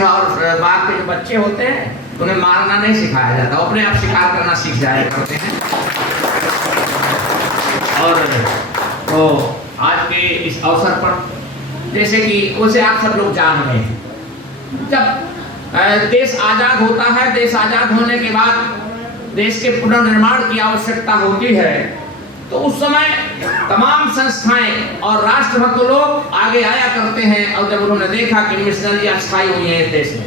सिंह और बाघ के जो बच्चे होते हैं उन्हें मारना नहीं सिखाया जाता, अपने आप शिकार करना सीख जाया करते हैं। और तो आज के इस अवसर पर जैसे कि उसे आप सब लोग जान रहे हैं, जब देश आजाद होता है, देश आजाद होने के बाद देश के पुनर्निर्माण की आवश्यकता होती है, तो उस समय तमाम संस्थाएं और राष्ट्रभक्त लोग आगे आया करते हैं। और जब उन्होंने देखा कि मिशनरी अस्थायी हुई है इस देश में,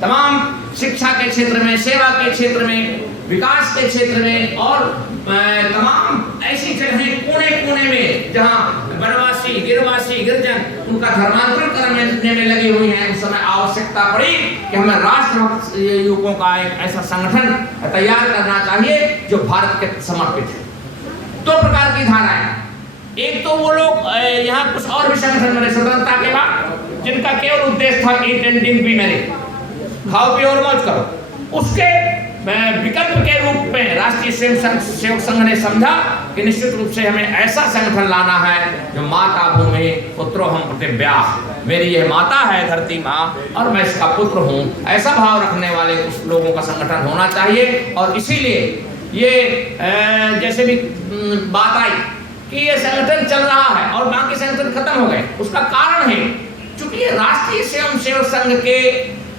तमाम शिक्षा के क्षेत्र में, सेवा के क्षेत्र में, विकास के क्षेत्र में और तमाम ऐसी जगहें कोने कोने में जहां वनवासी, गिरवासी, गिरजन उनका धर्मांतरण करने में लगी हुई हैं, उस समय आवश्यकता पड़ी कि हमें राष्ट्रभक्त युवकों का एक ऐसा संगठन तैयार करना चाहिए जो भारत के समर्पित है। दो प्रकार की धाराएं, एक तो वो लोग यहाँ कुछ और भी संगठन बने स्वतंत्रता के बाद जिनका केवल उद्देश्य था eat and drink B Mary, खाओ पियो और मौज करो। उसके विकल्प के रूप में राष्ट्रीय सेवक संघ ने समझा कि निश्चित रूप से हमें ऐसा संगठन लाना है जो माता भूमि पुत्रो हम प्रतिव्याह, मेरी यह माता है धरती माँ और मैं इसका पुत्र हूँ, ऐसा भाव रखने वाले कुछ लोगों का संगठन होना चाहिए। और इसीलिए ये जैसे भी बात आई कि ये संगठन चल रहा है और बाकी संगठन खत्म हो गए, उसका कारण है चूंकि ये राष्ट्रीय सेवक संघ के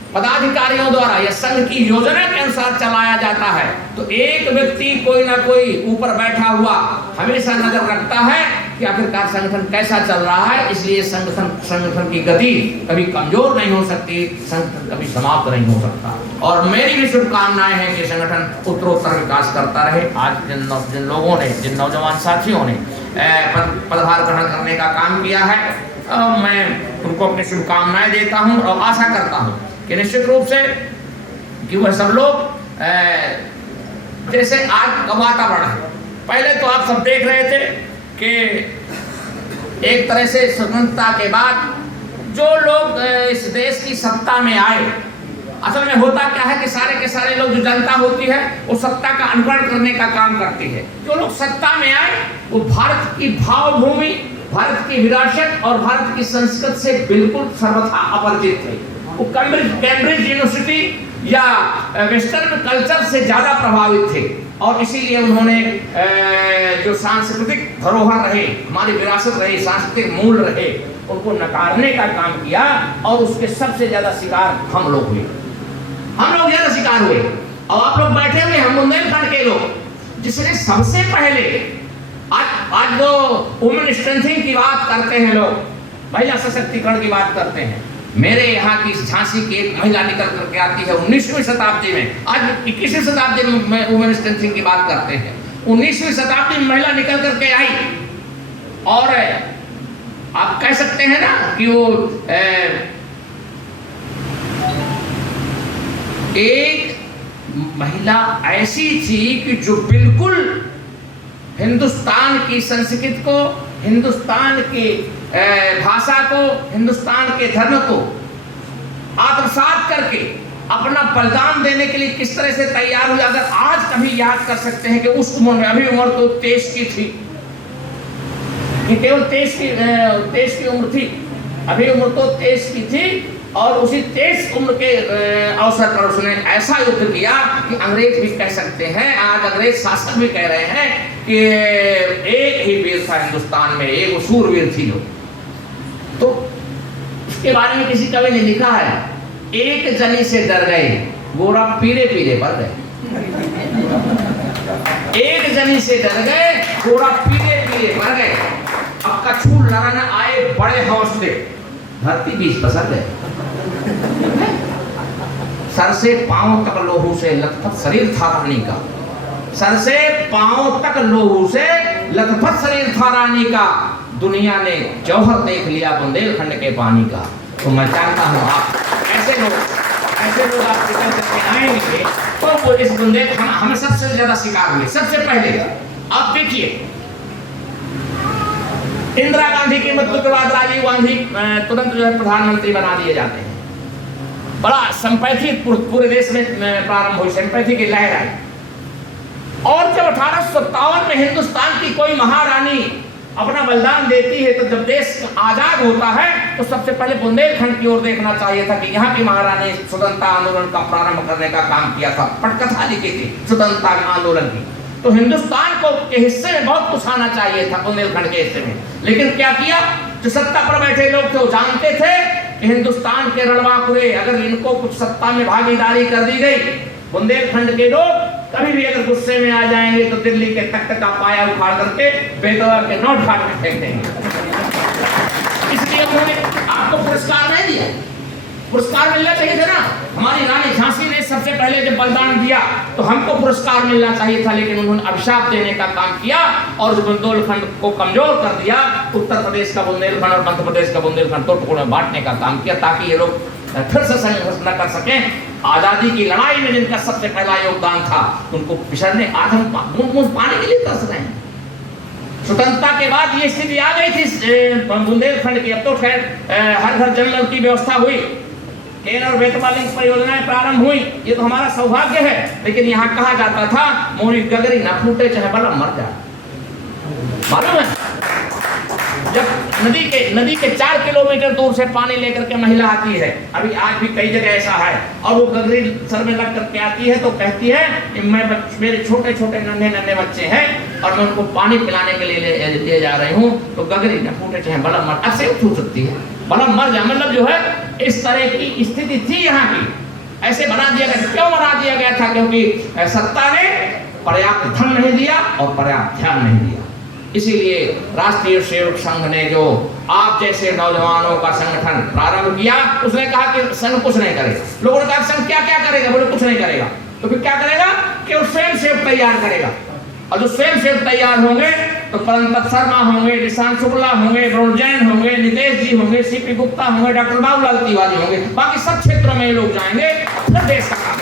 पदाधिकारियों द्वारा या संघ की योजना के अनुसार चलाया जाता है, तो एक व्यक्ति कोई ना कोई ऊपर बैठा हुआ हमेशा नजर रखता है कि आखिरकार संगठन कैसा चल रहा है। इसलिए संगठन की गति कभी कमजोर नहीं हो सकती, संगठन कभी समाप्त नहीं हो सकता। और मेरी भी शुभकामनाएं हैं कि संगठन उत्तरोत्तर विकास करता रहे। आज जिन लोगों ने, जिन नौजवान साथियों ने पदभार ग्रहण करने का काम किया है, मैं उनको अपनी शुभकामनाएं देता हूँ और आशा करता हूँ कि निश्चित रूप से कि वह सब लोग जैसे आज का वातावरण, पहले तो आप सब देख रहे थे कि एक तरह से स्वतंत्रता के बाद जो लोग इस देश की सत्ता में आए, असल में होता क्या है कि सारे के सारे लोग, जो जनता होती है वो सत्ता का अनुकरण करने का काम करती है। जो लोग सत्ता में आए वो भारत की भावभूमि, भारत की विरासत और भारत की संस्कृति से बिल्कुल सर्वथा अपरिचित थे। वो कैम्ब्रिज यूनिवर्सिटी या वेस्टर्न कल्चर से ज्यादा प्रभावित थे और इसीलिए उन्होंने जो सांस्कृतिक धरोहर रहे, हमारी विरासत रही, सांस्कृतिक मूल रहे, उनको नकारने का काम किया और उसके सबसे ज्यादा शिकार हम लोग हुए। हम लोग ज्यादा शिकार हुए और आप लोग बैठे हुए हम बुंदेलखंड के लोग, जिसने सबसे पहले आज जो वुमेन स्ट्रेंथिंग की बात करते हैं लोग, महिला सशक्तिकरण की बात करते हैं, मेरे यहाँ की झांसी की एक महिला निकल करके आती है 19वीं शताब्दी में, आज 21वीं शताब्दी में वुमेन स्ट्रेंथिंग की बात करते हैं, 19वीं शताब्दी में महिला निकल करके आई और आप कह सकते हैं ना कि वो एक महिला ऐसी थी कि जो बिल्कुल हिंदुस्तान की संस्कृति को, हिंदुस्तान की भाषा को, हिंदुस्तान के धर्म को आत्मसात करके अपना बलिदान देने के लिए किस तरह से तैयार हुई। अगर आज कभी याद कर सकते हैं कि उस उम्र में, अभी उम्र तो 23 की थी, कि केवल 23 की उम्र थी, अभी उम्र तो 23 की थी और उसी 23 उम्र के अवसर पर उसने ऐसा युद्ध किया कि अंग्रेज भी कह सकते हैं, आज अंग्रेज शासक भी कह रहे हैं कि एक ही वीर था हिंदुस्तान में, एक शूरवीर थी जो। तो इसके बारे में किसी कवि ने लिखा है, एक जनी से डर गए गोरा पीले पीले पड़ गए। एक जनी से डर गए गोरा पीले पीले पड़ गए, अब कछू लड़न आए बड़े हौसले, धरती बीच पसर गए। सर से पांव तक लोहू से लथपथ शरीर था रानी का, सर से पांव तक लोहू से लथपथ शरीर था रानी का, दुनिया ने जौहर देख लिया बुंदेलखंड के पानी का। तो मैं चाहता हूँ आप ऐसे लोग आप निकल करके आएंगे तो वो इस बुंदेलखंड हमें सबसे ज्यादा शिकार हुए। सबसे पहले आप देखिए, इंदिरा गांधी की मृत्यु के बाद राजीव गांधी तुरंत जो है प्रधानमंत्री बना दिए जाते हैं। बड़ा सिंपैथी पूरे देश में प्रारंभ हुई, सिंपैथी की लहर आई। और जब 1857 में हिंदुस्तान की कोई महारानी अपना बलिदान देती है, तो जब देश आजाद होता है तो सबसे पहले बुंदेलखंड की ओर देखना चाहिए था कि यहाँ की महारानी ने स्वतंत्रता आंदोलन का प्रारंभ करने का काम किया था, पटकथा लिखी थी स्वतंत्रता आंदोलन की। तो हिंदुस्तान को के हिस्से में बहुत कुछ आना चाहिए था बुंदेलखंड के हिस्से में, लेकिन क्या किया, जो सत्ता पर बैठे लोग थे वो जानते थे कि हिंदुस्तान के रणबांकुरे अगर इनको कुछ सत्ता में भागीदारी कर दी गई, बुंदेलखंड के लोग कभी भी अगर गुस्से में आ जाएंगे तो दिल्ली के तख्त का पाया उखाड़ करके बेतवा के नोट फाड़ के फेंक देंगे। इसलिए उन्होंने आपको पुरस्कार नहीं दिया, पुरस्कार मिलना चाहिए था ना। हमारी रानी झांसी ने सबसे पहले जब बलिदान दिया तो हमको पुरस्कार मिलना चाहिए था, लेकिन उन्होंने अभिशाप देने का काम किया और बुंदेलखंड को कमजोर कर दिया। उत्तर प्रदेश का बुंदेलखंड और मध्य प्रदेश का बुंदेलखंड दो टुकड़ों में बांटने का काम किया ताकि ये लोग फिर से संघर्ष न कर सकें। आजादी की लड़ाई में जिनका सबसे पहला योगदान था उनको पिछड़ने, आज हम बूंद पानी के लिए तरस रहे हैं। स्वतंत्रता के बाद ये स्थिति आ गई थी बुंदेलखंड की। अब तो खैर हर घर जल की व्यवस्था हुई, केन और बेतवा लिंक परियोजनाएं प्रारंभ हुई, ये तो हमारा सौभाग्य है। लेकिन यहाँ कहा जाता था मोरी गगरी ना फूटे चाहे बला मर जाए। मालूम है जब नदी के 4 किलोमीटर दूर से पानी लेकर के महिला आती है, अभी आज भी कई जगह ऐसा है, और वो गगरी सर में लग करके आती है तो कहती है कि मेरे छोटे छोटे नन्हे बच्चे हैं और मैं उनको पानी पिलाने के लिए ले जा रही हूँ, तो गगरी न फूटे चाहे बलम मर, ऐसे छूट सकती है, बलम मर जाए। मतलब जो है इस तरह की स्थिति थी यहाँ की, ऐसे बना दिया गया। क्यों बना दिया गया था? क्योंकि सत्ता ने पर्याप्त धन नहीं दिया और पर्याप्त ध्यान नहीं दिया। इसीलिए राष्ट्रीय सेवक संघ ने जो आप जैसे नौजवानों का संगठन प्रारंभ किया, उसने कहा कि संघ कुछ नहीं करेगा। लोगों ने कहा संघ क्या क्या करेगा? बोले कुछ नहीं करेगा। तो फिर क्या करेगा? कि वो स्वयं सेवक तैयार करेगा, और जो स्वयं सेवक तैयार होंगे तो परमतप शर्मा होंगे, निशांत शुक्ला होंगे, वरुण जैन होंगे, नितेश जी होंगे, सीपी गुप्ता होंगे, डॉक्टर बाबूलाल तिवारी होंगे, बाकी सब क्षेत्रों में लोग जाएंगे, फिर देश का